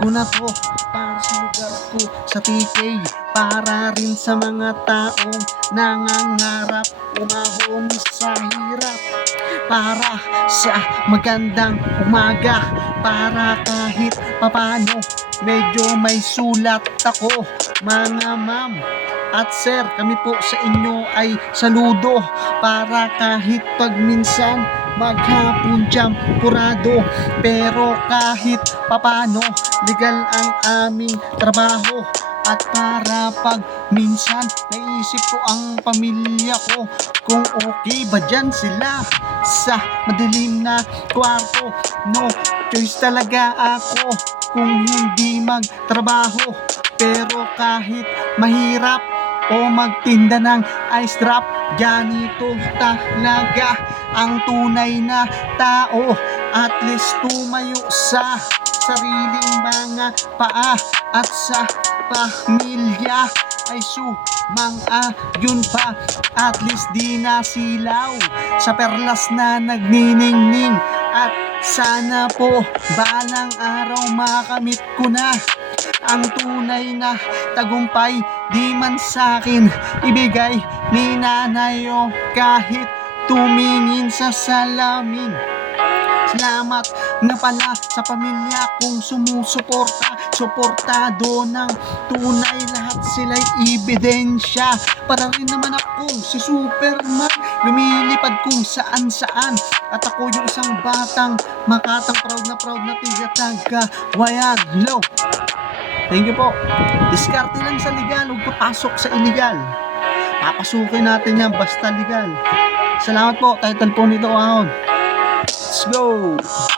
ko na to para sa lugar ko sa TK, para rin sa mga taong nangangarap umahon sa hirap, para sa magandang umaga, para kahit papano medyo may sulat ako. Mga ma'am at sir, kami po sa inyo ay saludo, para kahit pag minsan maghapon purado, pero kahit papano legal ang aming trabaho. At para pag minsan naisip ko ang pamilya ko, kung okay ba dyan sila sa madilim na kwarto. No choice talaga ako kung hindi magtrabaho, pero kahit mahirap o magtinda ng ice drop, ganito talaga ang tunay na tao. At least tumayo sa sariling mga paa, at sa pamilya ay sumang-ayon pa. At least di nasilaw sa perlas na nagniningning. At sana po balang araw makamit ko na ang tunay na tagumpay, di man sa'kin ibigay ni nanay o kahit tumingin sa salamin. Salamat nga pala sa pamilya kong sumusuporta, suportado ng tunay, lahat sila'y ebidensya. Para rin naman akong si Superman, lumilipad kung saan saan, at ako yung isang batang Makatang proud na tiga-taga-wayan. Hello, thank you po. Diskarte lang sa legal, huwag papasok sa illegal. Papasukin natin yan basta legal. Salamat po, title po nito ahon. Let's go!